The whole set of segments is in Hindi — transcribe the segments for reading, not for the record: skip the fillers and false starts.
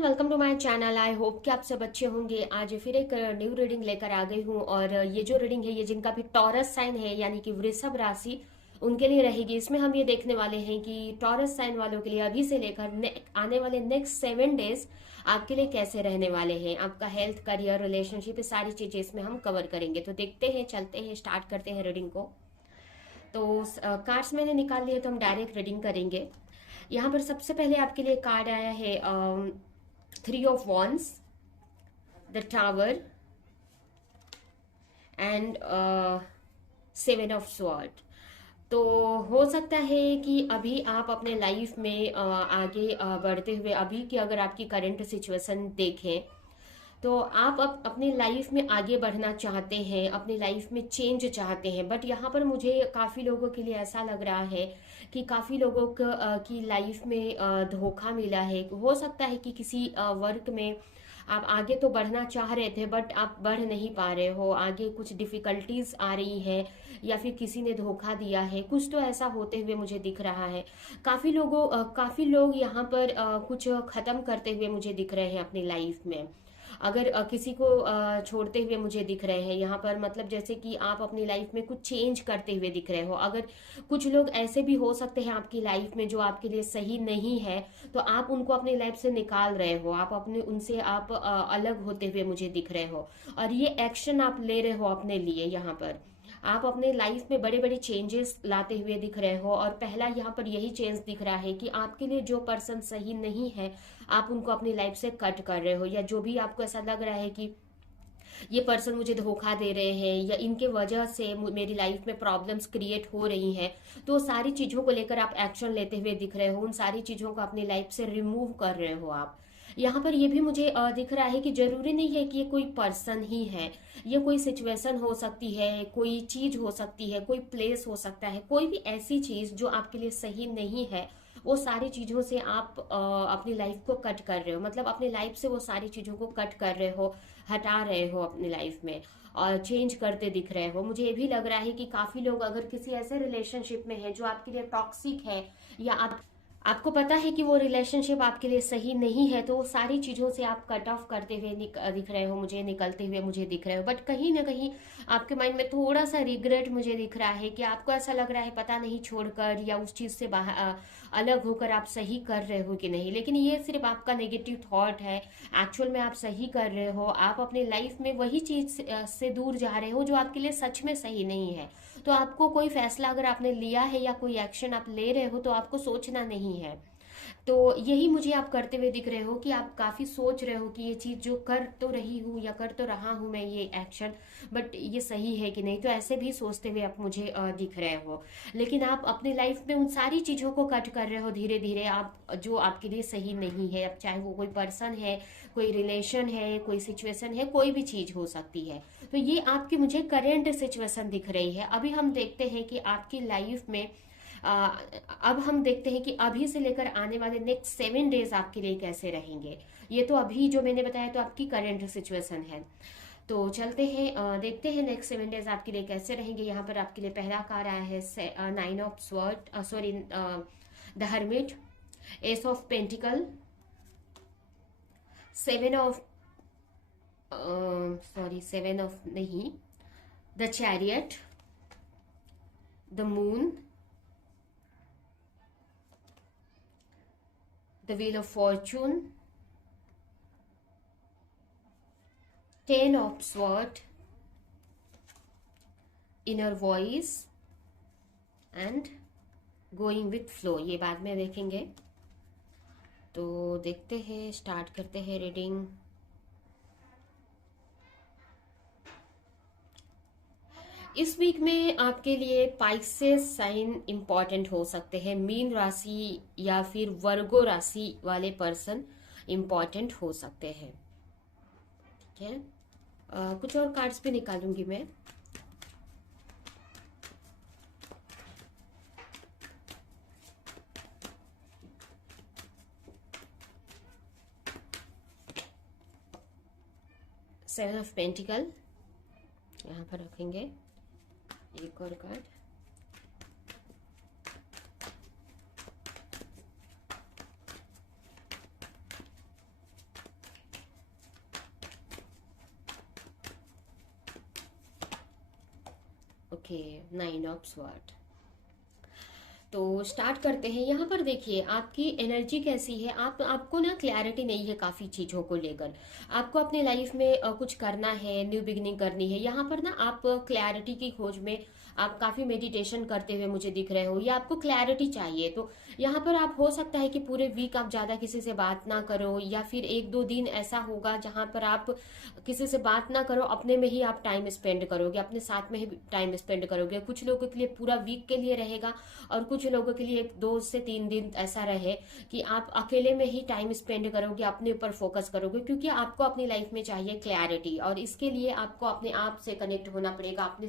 And welcome to my channel. I hope कि आप सब अच्छे होंगे। आज फिर एक न्यू रीडिंग लेकर आ गई हूँ और ये जो रीडिंग है ये जिनका भी टॉरस साइन है यानी कि वृषभ राशि उनके लिए रहेगी। इसमें हम ये देखने वाले हैं कि टॉरस साइन वालों के लिए अभी से लेकर आने वाले नेक्स्ट 7 डेज आपके लिए कैसे रहने वाले हैं। आपका हेल्थ, करियर, रिलेशनशिप, ये सारी चीजें इसमें हम कवर करेंगे। तो देखते हैं, चलते हैं, स्टार्ट करते हैं रीडिंग को। तो कार्ड्स मैंने निकाल लिए तो हम डायरेक्ट रीडिंग करेंगे। यहाँ पर सबसे पहले आपके लिए कार्ड आया है 3 of Wands, the tower and 7 of Swords। तो हो सकता है कि अभी आप अपने लाइफ में आगे बढ़ते हुए अभी की अगर आपकी करंट सिचुएशन देखें तो आप अपनी लाइफ में आगे बढ़ना चाहते हैं, अपनी लाइफ में चेंज चाहते हैं। बट यहाँ पर मुझे काफ़ी लोगों के लिए ऐसा लग रहा है कि काफ़ी लोगों की लाइफ में धोखा मिला है। हो सकता है कि किसी वर्क में आप आगे तो बढ़ना चाह रहे थे बट आप बढ़ नहीं पा रहे हो, आगे कुछ डिफिकल्टीज आ रही है या फिर किसी ने धोखा दिया है, कुछ तो ऐसा होते हुए मुझे दिख रहा है। काफ़ी लोग यहाँ पर कुछ ख़त्म करते हुए मुझे दिख रहे हैं अपनी लाइफ में। अगर किसी को छोड़ते हुए मुझे दिख रहे हैं यहाँ पर, मतलब जैसे कि आप अपनी लाइफ में कुछ चेंज करते हुए दिख रहे हो। अगर कुछ लोग ऐसे भी हो सकते हैं आपकी लाइफ में जो आपके लिए सही नहीं है, तो आप उनको अपनी लाइफ से निकाल रहे हो, आप अपने उनसे आप अलग होते हुए मुझे दिख रहे हो। और ये एक्शन आप ले रहे हो अपने लिए। यहाँ पर आप अपने लाइफ में बड़े बड़े चेंजेस लाते हुए दिख रहे हो। और पहला यहाँ पर यही चेंज दिख रहा है कि आपके लिए जो पर्सन सही नहीं है आप उनको अपनी लाइफ से कट कर रहे हो, या जो भी आपको ऐसा लग रहा है कि ये पर्सन मुझे धोखा दे रहे हैं या इनके वजह से मेरी लाइफ में प्रॉब्लम्स क्रिएट हो रही हैं, तो सारी चीज़ों को लेकर आप एक्शन लेते हुए दिख रहे हो। उन सारी चीज़ों को अपनी लाइफ से रिमूव कर रहे हो आप। यहाँ पर ये भी मुझे दिख रहा है कि जरूरी नहीं है कि ये कोई पर्सन ही है, ये कोई सिचुएशन हो सकती है, कोई चीज हो सकती है, कोई प्लेस हो सकता है, कोई भी ऐसी चीज जो आपके लिए सही नहीं है। वो सारी चीजों से आप अपनी लाइफ को कट कर रहे हो, मतलब अपनी लाइफ से वो सारी चीजों को कट कर रहे हो, हटा रहे हो अपनी लाइफ में और चेंज करते दिख रहे हो। मुझे ये भी लग रहा है कि काफी लोग अगर किसी ऐसे रिलेशनशिप में है जो आपके लिए टॉक्सिक है, या आपको पता है कि वो रिलेशनशिप आपके लिए सही नहीं है, तो वो सारी चीज़ों से आप कट ऑफ करते हुए दिख रहे हो मुझे, निकलते हुए मुझे दिख रहे हो। बट कहीं ना कहीं आपके माइंड में थोड़ा सा रिग्रेट मुझे दिख रहा है कि आपको ऐसा लग रहा है पता नहीं छोड़कर या उस चीज़ से बाहर अलग होकर आप सही कर रहे हो कि नहीं। लेकिन ये सिर्फ आपका नेगेटिव थॉट है। एक्चुअल में आप सही कर रहे हो, आप अपने लाइफ में वही चीज़ से दूर जा रहे हो जो आपके लिए सच में सही नहीं है। तो आपको कोई फैसला अगर आपने लिया है या कोई एक्शन आप ले रहे हो तो आपको सोचना नहीं है। तो यही मुझे आप करते हुए दिख रहे हो कि आप काफी सोच रहे हो कि ये चीज जो कर तो रही हूँ या कर तो रहा हूँ मैं ये एक्शन, बट ये सही है कि नहीं। तो ऐसे भी सोचते हुए आप मुझे दिख रहे हो। लेकिन आप अपनी लाइफ में उन सारी चीजों को कट कर रहे हो धीरे धीरे, आप जो आपके लिए सही नहीं है। अब चाहे वो कोई पर्सन है, कोई रिलेशन है, कोई सिचुएशन है, कोई भी चीज हो सकती है। तो ये आपकी मुझे करेंट सिचुएशन दिख रही है। अभी हम देखते हैं कि आपकी लाइफ में आ, अब हम देखते हैं कि अभी से लेकर आने वाले नेक्स्ट 7 डेज आपके लिए कैसे रहेंगे। ये तो अभी जो मैंने बताया तो आपकी करंट सिचुएशन है। तो चलते हैं, देखते हैं नेक्स्ट 7 डेज आपके लिए कैसे रहेंगे। यहाँ पर आपके लिए पहला कार्ड आया है 9 of Swords, sorry, the hermit, S of pentacle, 7 of sorry 7 of नहीं, the chariot, the moon, the wheel of fortune, 10 of Swords, inner voice and going with flow। ये बाद में देखेंगे। तो देखते हैं, स्टार्ट करते हैं रीडिंग। इस वीक में आपके लिए पाइसेस साइन इंपॉर्टेंट हो सकते हैं। मीन राशि या फिर वर्गो राशि वाले पर्सन इंपॉर्टेंट हो सकते हैं। ठीक है, कुछ और कार्ड्स भी निकालूंगी मैं। सेवन ऑफ पेंटिकल यहाँ पर रखेंगे, एक और कार्ड, ओके, 9 ऑफ स्वॉर्ड। तो स्टार्ट करते हैं। यहाँ पर देखिए आपकी एनर्जी कैसी है। आपको ना क्लैरिटी नहीं है काफ़ी चीज़ों को लेकर। आपको अपने लाइफ में कुछ करना है, न्यू बिगनिंग करनी है। यहाँ पर ना आप क्लैरिटी की खोज में आप काफ़ी मेडिटेशन करते हुए मुझे दिख रहे हो, या आपको क्लैरिटी चाहिए। तो यहाँ पर आप हो सकता है कि पूरे वीक आप ज़्यादा किसी से बात ना करो, या फिर 1-2 दिन ऐसा होगा जहाँ पर आप किसी से बात ना करो, अपने में ही आप टाइम स्पेंड करोगे, अपने साथ में ही टाइम स्पेंड करोगे। कुछ लोगों के लिए पूरा वीक के लिए रहेगा, और कुछ लोगों के लिए 2 से 3 दिन ऐसा रहे कि आप अकेले में ही टाइम स्पेंड करोगे, अपने ऊपर फोकस करोगे, क्योंकि आपको अपनी लाइफ में चाहिए क्लैरिटी। और इसके लिए आपको अपने आप से कनेक्ट होना पड़ेगा, अपने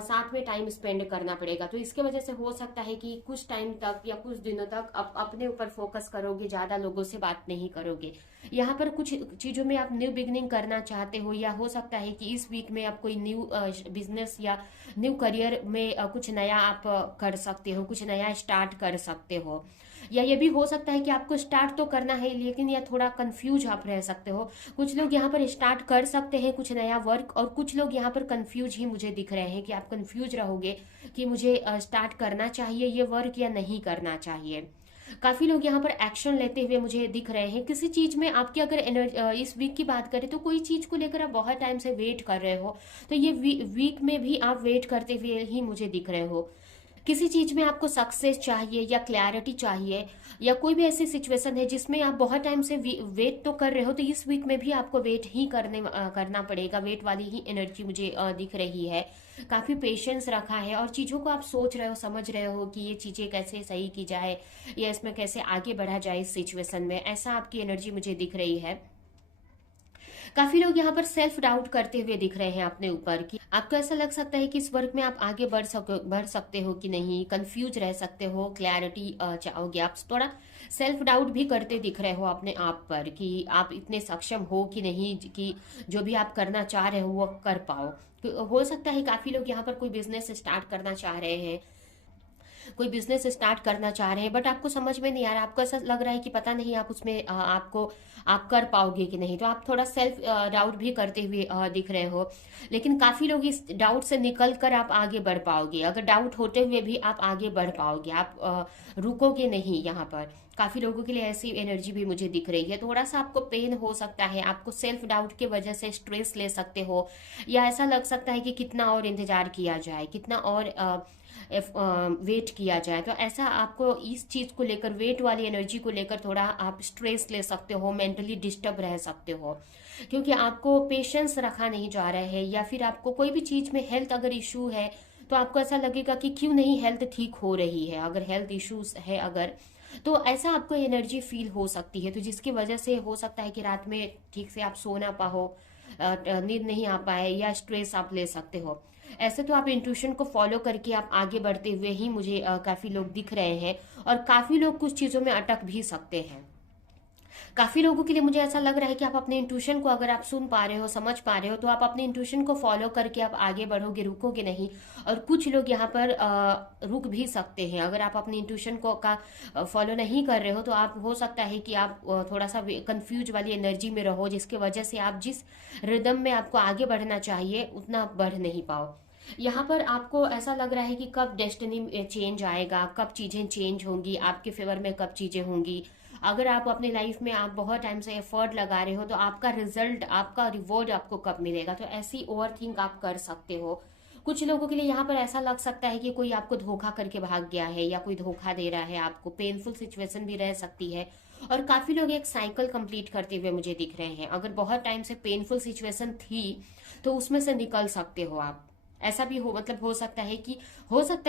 साथ में टाइम स्पेंड करना पड़ेगा। तो इसके वजह से हो सकता है कि कुछ टाइम तक या कुछ दिनों तक आप अपने ऊपर फोकस करोगे, ज्यादा लोगों से बात नहीं करोगे। यहाँ पर कुछ चीजों में आप न्यू बिगनिंग करना चाहते हो, या हो सकता है कि इस वीक में आप कोई न्यू बिजनेस या न्यू करियर में कुछ नया आप कर सकते हो, कुछ नया स्टार्ट कर सकते हो। या ये भी हो सकता है कि आपको स्टार्ट तो करना है, लेकिन या थोड़ा कंफ्यूज आप रह सकते हो। कुछ लोग यहाँ पर स्टार्ट कर सकते हैं कुछ नया वर्क, और कुछ लोग यहाँ पर कंफ्यूज ही मुझे दिख रहे हैं कि आप कंफ्यूज रहोगे कि मुझे स्टार्ट करना चाहिए ये वर्क या नहीं करना चाहिए। काफी लोग यहाँ पर एक्शन लेते हुए मुझे दिख रहे हैं किसी चीज में। आपकी अगर इस वीक की बात करें तो कोई चीज को लेकर आप बहुत टाइम से वेट कर रहे हो, तो ये वीक में भी आप वेट करते हुए ही मुझे दिख रहे हो। किसी चीज में आपको सक्सेस चाहिए या क्लैरिटी चाहिए, या कोई भी ऐसी सिचुएशन है जिसमें आप बहुत टाइम से वेट तो कर रहे हो, तो इस वीक में भी आपको वेट ही करना पड़ेगा। वेट वाली ही एनर्जी मुझे दिख रही है। काफी पेशेंस रखा है, और चीजों को आप सोच रहे हो, समझ रहे हो कि ये चीजें कैसे सही की जाए, या इसमें कैसे आगे बढ़ा जाए इस सिचुएशन में। ऐसा आपकी एनर्जी मुझे दिख रही है। काफी लोग यहाँ पर सेल्फ डाउट करते हुए दिख रहे हैं अपने ऊपर, कि आपको ऐसा लग सकता है कि इस वर्क में आप आगे बढ़ सकते हो कि नहीं, कंफ्यूज रह सकते हो, क्लैरिटी चाहोगे। आप थोड़ा सेल्फ डाउट भी करते दिख रहे हो अपने आप पर, कि आप इतने सक्षम हो कि नहीं कि जो भी आप करना चाह रहे हो वो कर पाओ। तो हो सकता है काफी लोग यहाँ पर कोई बिजनेस स्टार्ट करना चाह रहे हैं, कोई बिजनेस स्टार्ट करना चाह रहे हैं, बट आपको समझ में नहीं आ रहा। आपको ऐसा लग रहा है कि पता नहीं आप उसमें आप कर पाओगे कि नहीं। तो आप थोड़ा सेल्फ डाउट भी करते हुए दिख रहे हो, लेकिन काफी लोग इस डाउट से निकल कर आप आगे बढ़ पाओगे। अगर डाउट होते हुए भी आप आगे बढ़ पाओगे, आप रुकोगे नहीं। यहाँ पर काफी लोगों के लिए ऐसी एनर्जी भी मुझे दिख रही है। थोड़ा सा आपको पेन हो सकता है, आपको सेल्फ डाउट की वजह से स्ट्रेस ले सकते हो, या ऐसा लग सकता है कि कितना और इंतजार किया जाए, कितना और वेट किया जाए। तो ऐसा आपको इस चीज को लेकर, वेट वाली एनर्जी को लेकर थोड़ा आप स्ट्रेस ले सकते हो, मेंटली डिस्टर्ब रह सकते हो, क्योंकि आपको पेशेंस रखा नहीं जा रहा है। या फिर आपको कोई भी चीज में हेल्थ अगर इशू है, तो आपको ऐसा लगेगा कि क्यों नहीं हेल्थ ठीक हो रही है। अगर हेल्थ इश्यूज है अगर, तो ऐसा आपको एनर्जी फील हो सकती है। तो जिसकी वजह से हो सकता है कि रात में ठीक से आप सो ना पाओ, नींद नहीं आ पाए, या स्ट्रेस आप ले सकते हो। ऐसे तो आप इंट्यूशन को फॉलो करके आप आगे बढ़ते हुए ही मुझे काफी लोग दिख रहे हैं, और काफी लोग कुछ चीजों में अटक भी सकते हैं। काफी लोगों के लिए मुझे ऐसा लग रहा है कि आप अपने इंट्यूशन को अगर आप सुन पा रहे हो, समझ पा रहे हो, तो आप अपने इंट्यूशन को फॉलो करके आप आगे बढ़ोगे, रुकोगे नहीं। और कुछ लोग यहाँ पर रुक भी सकते हैं। अगर आप अपने इंट्यूशन को का फॉलो नहीं कर रहे हो, तो आप हो सकता है कि आप थोड़ा सा कंफ्यूज वाली एनर्जी में रहो, जिसकी वजह से आप जिस रिदम में आपको आगे बढ़ना चाहिए उतना बढ़ नहीं पाओ। यहाँ पर आपको ऐसा लग रहा है कि कब डेस्टिनी चेंज आएगा, कब चीजें चेंज होंगी आपके फेवर में, कब चीजें होंगी। अगर आप अपने लाइफ में आप बहुत टाइम से एफर्ट लगा रहे हो, तो आपका रिजल्ट, आपका रिवॉर्ड आपको कब मिलेगा। तो ऐसी ओवर थिंक आप कर सकते हो। कुछ लोगों के लिए यहाँ पर ऐसा लग सकता है कि कोई आपको धोखा करके भाग गया है, या कोई धोखा दे रहा है आपको। पेनफुल सिचुएशन भी रह सकती है, और काफी लोग एक साइकिल कंप्लीट करते हुए मुझे दिख रहे हैं। अगर बहुत टाइम से पेनफुल सिचुएशन थी, तो उसमें से निकल सकते हो आप। ऐसा भी हो सकता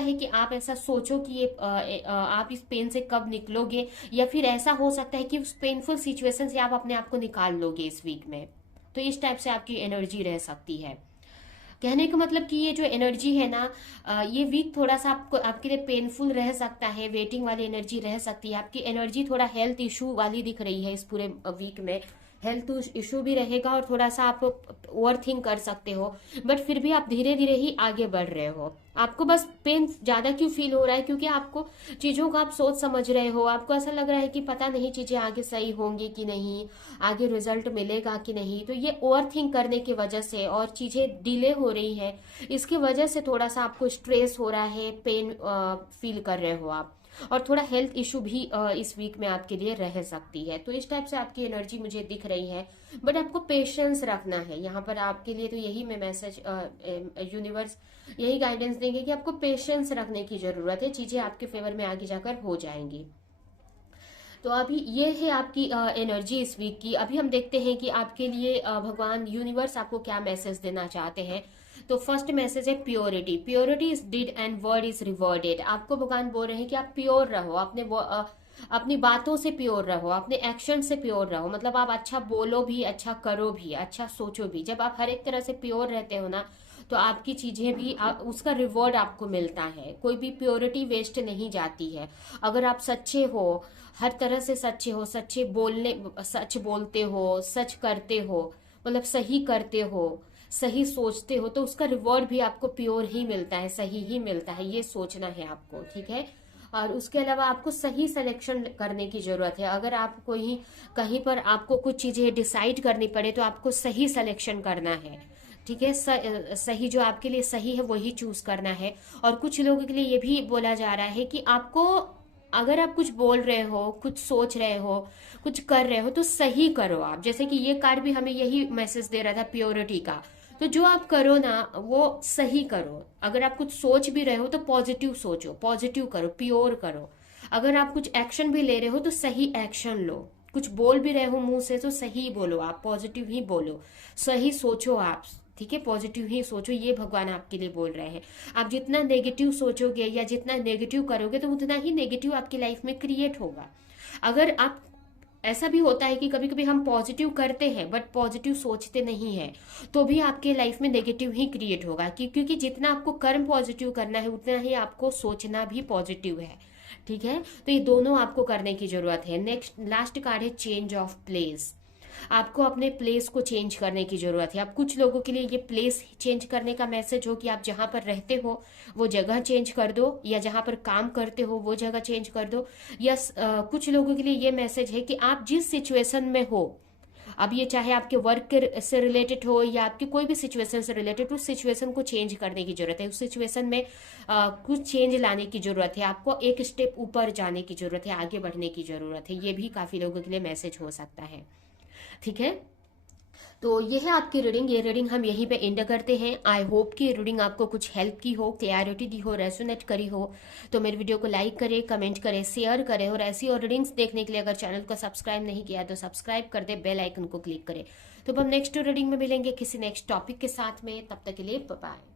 है कि आप ऐसा सोचो कि आप इस पेन से कब निकलोगे, या फिर ऐसा हो सकता है कि उस पेनफुल सिचुएशन से आप अपने आप को निकाल लोगे इस वीक में। तो इस टाइप से आपकी एनर्जी रह सकती है। कहने का मतलब कि ये जो एनर्जी है ना, ये वीक थोड़ा सा आपके लिए पेनफुल रह सकता है, वेटिंग वाली एनर्जी रह सकती है। आपकी एनर्जी थोड़ा हेल्थ इशू वाली दिख रही है इस पूरे वीक में। हेल्थ इशू भी रहेगा और थोड़ा सा आप ओवर थिंक कर सकते हो, बट फिर भी आप धीरे धीरे ही आगे बढ़ रहे हो। आपको बस पेन ज्यादा क्यों फील हो रहा है, क्योंकि आपको चीजों को आप सोच समझ रहे हो, आपको ऐसा लग रहा है कि पता नहीं चीजें आगे सही होंगी कि नहीं, आगे रिजल्ट मिलेगा कि नहीं। तो ये ओवर थिंक करने की वजह से और चीजें डिले हो रही है, इसकी वजह से थोड़ा सा आपको स्ट्रेस हो रहा है, पेन फील कर रहे हो आप, और थोड़ा हेल्थ इशू भी इस वीक में आपके लिए रह सकती है। तो इस टाइप से आपकी एनर्जी मुझे दिख रही है, बट आपको पेशेंस रखना है यहाँ पर आपके लिए। तो यही मैं मैसेज, यूनिवर्स यही गाइडेंस देंगे कि आपको पेशेंस रखने की जरूरत है, चीजें आपके फेवर में आगे जाकर हो जाएंगी। तो अभी ये है आपकी एनर्जी इस वीक की। अभी हम देखते हैं कि आपके लिए भगवान यूनिवर्स आपको क्या मैसेज देना चाहते हैं। तो फर्स्ट मैसेज है purity. Purity is did and word is rewarded. आपको भगवान बोल रहे हैं कि आप प्योर रहो, अपनी बातों से प्योर रहो, अपने एक्शन से प्योर रहो। मतलब आप अच्छा बोलो भी, अच्छा करो भी, अच्छा सोचो भी। जब आप हर एक तरह से प्योर रहते हो ना, तो आपकी चीजें भी उसका रिवॉर्ड आपको मिलता है। कोई भी प्योरिटी वेस्ट नहीं जाती है। अगर आप सच्चे हो, हर तरह से सच्चे हो, सच बोलते हो, सच करते हो, मतलब सही करते हो, सही सोचते हो, तो उसका रिवॉर्ड भी आपको प्योर ही मिलता है, सही ही मिलता है। ये सोचना है आपको, ठीक है। और उसके अलावा आपको सही सिलेक्शन करने की जरूरत है। अगर आप कोई कहीं पर आपको कुछ चीजें डिसाइड करनी पड़े, तो आपको सही सिलेक्शन करना है, ठीक है। सही जो आपके लिए सही है वही चूज करना है। और कुछ लोगों के लिए ये भी बोला जा रहा है कि आपको, अगर आप कुछ बोल रहे हो, कुछ सोच रहे हो, कुछ कर रहे हो, तो सही करो आप। जैसे कि ये कार्ड भी हमें यही मैसेज दे रहा था प्योरिटी का। तो जो आप करो ना, वो सही करो। अगर आप कुछ सोच भी रहे हो तो पॉजिटिव सोचो, पॉजिटिव करो, प्योर करो। अगर आप कुछ एक्शन भी ले रहे हो तो सही एक्शन लो। कुछ बोल भी रहे हो मुंह से तो सही बोलो, आप पॉजिटिव ही बोलो, सही सोचो आप, ठीक है। पॉजिटिव ही सोचो, ये भगवान आपके लिए बोल रहे हैं। आप जितना नेगेटिव सोचोगे या जितना नेगेटिव करोगे, तो उतना ही नेगेटिव आपकी लाइफ में क्रिएट होगा। अगर आप, ऐसा भी होता है कि कभी कभी हम पॉजिटिव करते हैं बट पॉजिटिव सोचते नहीं है, तो भी आपके लाइफ में नेगेटिव ही क्रिएट होगा। क्योंकि जितना आपको कर्म पॉजिटिव करना है, उतना ही आपको सोचना भी पॉजिटिव है, ठीक है। तो ये दोनों आपको करने की जरूरत है। नेक्स्ट लास्ट कार्ड है चेंज ऑफ प्लेस। आपको अपने प्लेस को चेंज करने की जरूरत है। अब कुछ लोगों के लिए ये प्लेस चेंज करने का मैसेज हो कि आप जहां पर रहते हो वो जगह चेंज कर दो, या जहां पर काम करते हो वो जगह चेंज कर दो। या कुछ लोगों के लिए ये मैसेज है कि आप जिस सिचुएशन में हो, अब ये चाहे आपके वर्क से रिलेटेड हो या आपके कोई भी सिचुएशन से रिलेटेड, उस सिचुएशन को चेंज करने की जरूरत है। उस सिचुएशन में कुछ चेंज लाने की जरूरत है। आपको एक स्टेप ऊपर जाने की जरूरत है, आगे बढ़ने की जरूरत है। ये भी काफी लोगों के लिए मैसेज हो सकता है, ठीक है। तो ये है आपकी रीडिंग। ये रीडिंग हम यहीं पे एंड करते हैं। आई होप कि रीडिंग आपको कुछ हेल्प की हो, क्लैरिटी दी हो, रेसोनेट करी हो। तो मेरे वीडियो को लाइक करें, कमेंट करें, शेयर करें, और ऐसी और रीडिंग्स देखने के लिए अगर चैनल को सब्सक्राइब नहीं किया तो सब्सक्राइब कर दे, बेल आइकन को क्लिक करें। तो अब हम नेक्स्ट रीडिंग में मिलेंगे किसी नेक्स्ट टॉपिक के साथ में। तब तक के लिए बाय।